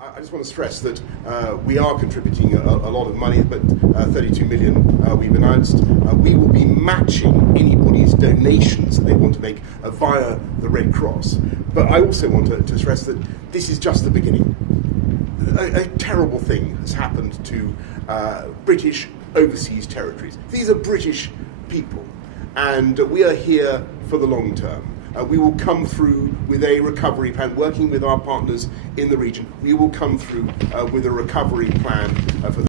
I just want to stress that we are contributing a lot of money, but 32 million we've announced. We will be matching anybody's donations that they want to make via the Red Cross. But I also want to stress that this is just the beginning. A terrible thing has happened to British overseas territories. These are British people, and we are here for the long term. We will come through with a recovery plan, working with our partners in the region. We will come through with a recovery plan for the